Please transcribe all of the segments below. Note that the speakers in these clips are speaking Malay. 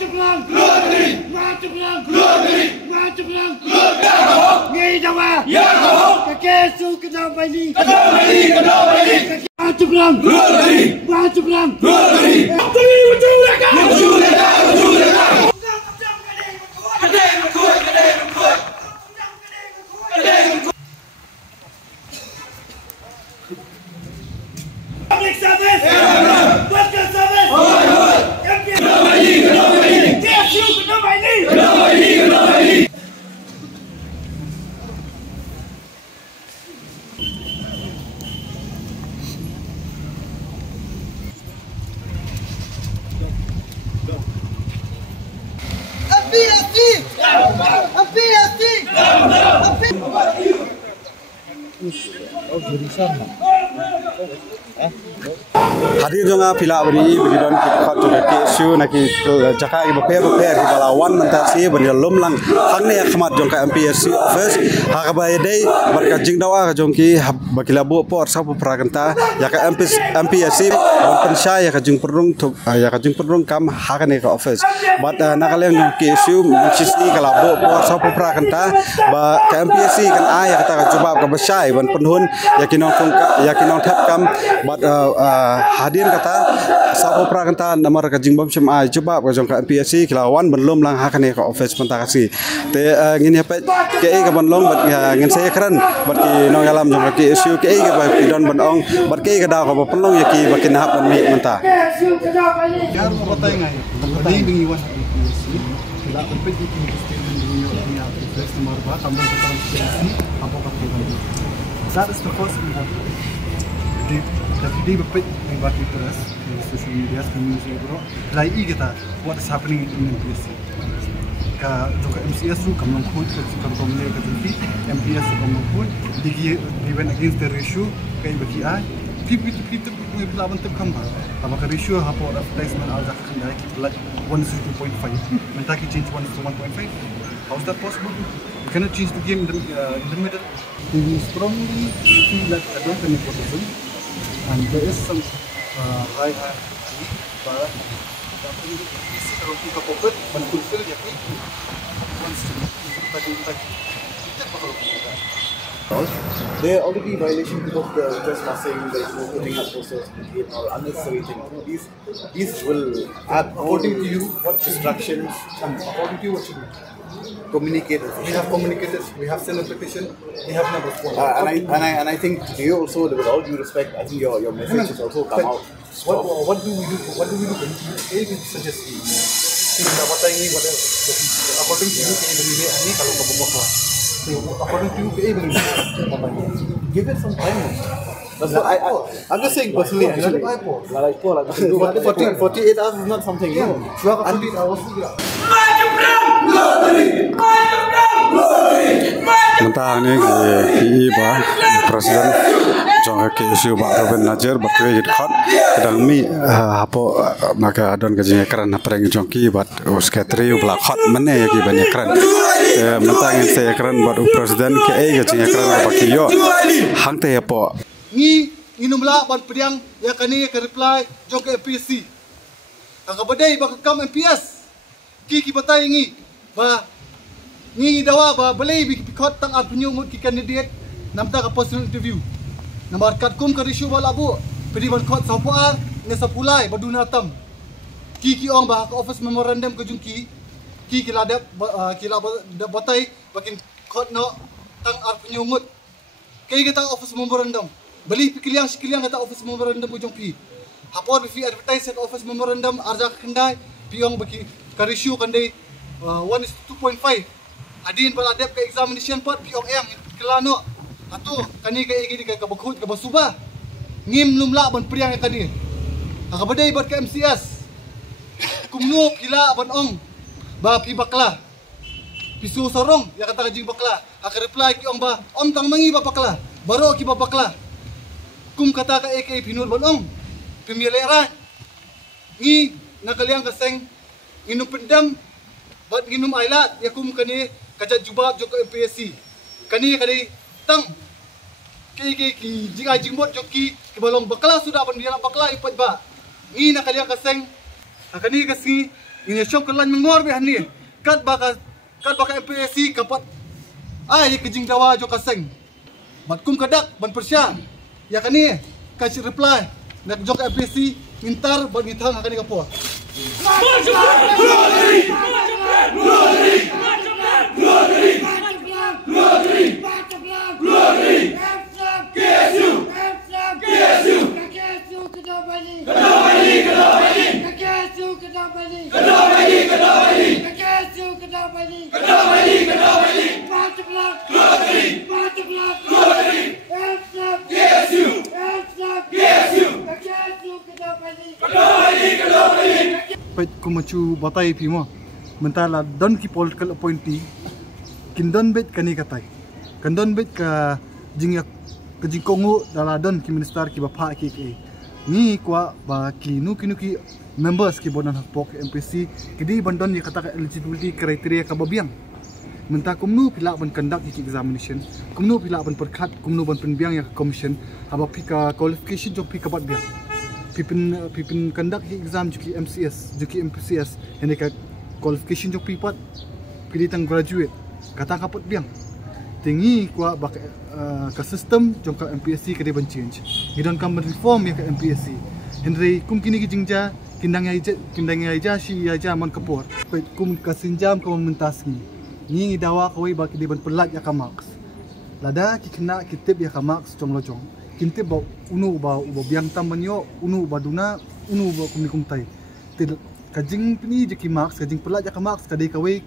Maju Kelang, keluar negeri. Maju Kelang, keluar negeri. Maju Kelang, keluar negeri. Ngei Dawa, ya kau. Kekesu kenapa ini? Kenapa ini? Kenapa ini? Maju Kelang, keluar negeri. Maju Kelang, keluar negeri. Maju mereka, maju mereka, maju mereka. Kedai berkuat, kedai berkuat. Kedai berkuat. Public service, worker service. Kenapa ini? Kenapa ini? TSU kenapa ini? Kenapa ini? Kenapa ini? Hadir jonga pila beri don kita juga kesu naki jaka ibu per di balawan mentasi beri lomlang hangne ya kemat jongka MPSC office hakabai day berkajing dawa jongki bakila bu por sapu praganta ya ka MPSC pensai ya kajing perung kam hakane ka office but nakaleng kesu mencisni kala bu por sapu praganta ba ka MPSC kan ya kata coba ka besai ban penhun yakinong tap kam but hadir kata sapu prakanta namar kajing bom sem ai coba ka jong ka MPSC kilawan belum lang hakane ka office pentakasi te ngin hepet ke ka bonlong bat ngin saya keren bat ki no yalam jong ka issue ke ka ba don bonong bat ke ka da ka pelong ya ki bakin hap mi menta yar mo batay ngai batay bingi wan MPSC kila kompet di bingi ya office nomor ba tambah ka MPSC apa ka program that is the first important Every day we invite press, social media, community bro. Like kita, what is happening in MPSC? Ka juga MCS tu kamlang pun, kam komune ka jadi MPS tu kamlang pun. Digi even against the ratio, kay bagi ay. Kita laban tep kamba. Tama ka ratio hapo advertisement al zakkan dai like 1:2.5. Mentaki change 1:1.5. How is that possible? You cannot change the game in the middle. We strongly feel that I don't have nepotism. And there is some high but kalau kita popet menfulfill ya once there are already violations of the trespassing, there is no putting up posters or unnecessary things. These will add, according to you, what distractions, and according to you, what should we communicate? We have communicated, we have sent a petition, they have not responded. And I think to you also, with all due respect, I think your message has also come out. What do we do? What do we do? Can you suggest according to you, kalau according to you, give it some time. That's what I'm just saying personally. 48 hours is not something. No. 48 hours. mentang ni iba presiden jong ke isu ba Ruben Najer bakwe khot kadang mi hapo maka don kajing kran apreng jong ki bat uskatri bla khot mane ya ki banya kran mentang se kran bat presiden ke kajing kran ba ki yo hang te hapo ni inumla ban priang ya kani ke reply jong ke MPSC kakabadai ba kam MPS ki batai ngi ba ni dawa ba balai bikot tang apnyo ngut ki candidate namta ka personal interview namar kat kum ka issue wala bu pedi ban khot sapuar ne sapulai baduna tam ki ong ba ka office memorandum ka jungki ki ladap kila batai bakin khot no tang apnyo ngut kay kita office memorandum bali pikiliang sikiliang kata office memorandum ka jungki hapor fi advertise ka office memorandum arja kendai piong baki ka issue kandai 1:2.5 adin pala dep ke examination part piong yang kelano atu kani ke igi ke bakhut ke basuba ngim lumla ban priang kani akabadai bat ke MCS kumno pila ban ong ba pi bakla pisu sorong ya kata jing bakla ak reply ki ong ba om tang mangi ba bakla baro ki ba bakla kum kata ka AK pinur ban ong pemilera ngi nakaliang kaseng inum pendam bat ginum ailat yakum kani kajat jubab joko MPSC kani tang ki jika jimbot joki ke balong bakla sudah ban dia bakla ipat ba ni nak kalian kaseng kani kasi Ini syok kelan mengor be hani. Kat baka MPSC kapat ai kejing dawa jo kaseng. Bat kum kadak ban persya. Ya kani kasih reply nak jo MPSC mintar ban ngithang hakani kapo. Kumacu batai pimo mentala don ki political appointee kindon bet kani katai kandon bet ka jingyak ke jingkongu dala don ki minister ki bapa ki ni kwa ba ki nu ki members ki bonan hakpok MPC kidi bandon ni kata eligibility criteria ka babiang menta kumnu pila ban conduct ki examination kumnu pila ban perkhat kumnu ban penbiang ya commission aba pika qualification jo pika bat biang pipin conduct exam juki MCS juki MPCS ini ka qualification jok pipat pilih tang graduate kata kapat biang tinggi kwa bak ka system jong ka MPSC ka ban change gidon kam reform ya ka MPSC henry kum kini jingja kindang ya si ya man kapor kum ka sinjam ka mentasni ni dawa kawai bak di ban pelat ya ka marks lada ki kena kitib ya ka marks jong lojong kinte ba unu ba biang tamanyo unu ba duna unu ba kumnikum tai til kajing pini jeki marks kajing pelat jaka marks kadai kawai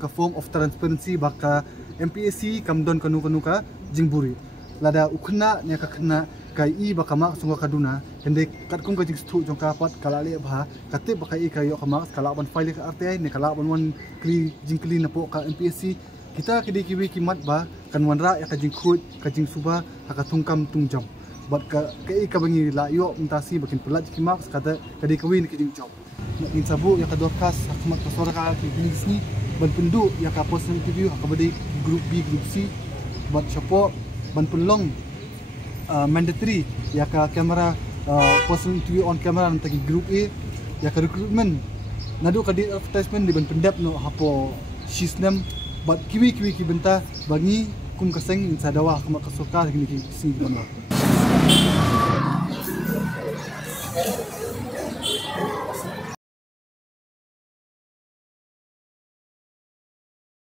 ka form of transparency baka MPSC kamdon kanu ka jingburi lada ukna nya ka kena kai I baka marks sunga kaduna kende katkum kajing stu jong ka pat kala le ba kate baka I kayo ka marks kala ban file ka RTI ne kala ban wan kli jingkli na po ka MPSC kita kidi kiwi kimat ba kanwan ra ya kajing khut kajing suba ka tungkam tungjam buat ke bangi la yo mentasi bakin pelat ki marks kata kadi kawin ki job nak in sabu ya ka dorkas hakmat pasora ka ki sini ban pendu ya ka post interview ka badi group B group C buat support ban penlong mandatory ya ka kamera post interview on camera nanti group A ya ka recruitment nadu ka di advertisement di ban pendap no hapo sisnem buat kiwi ki benta bangi kum kaseng in sadawa hakmat kasokar ki sini ban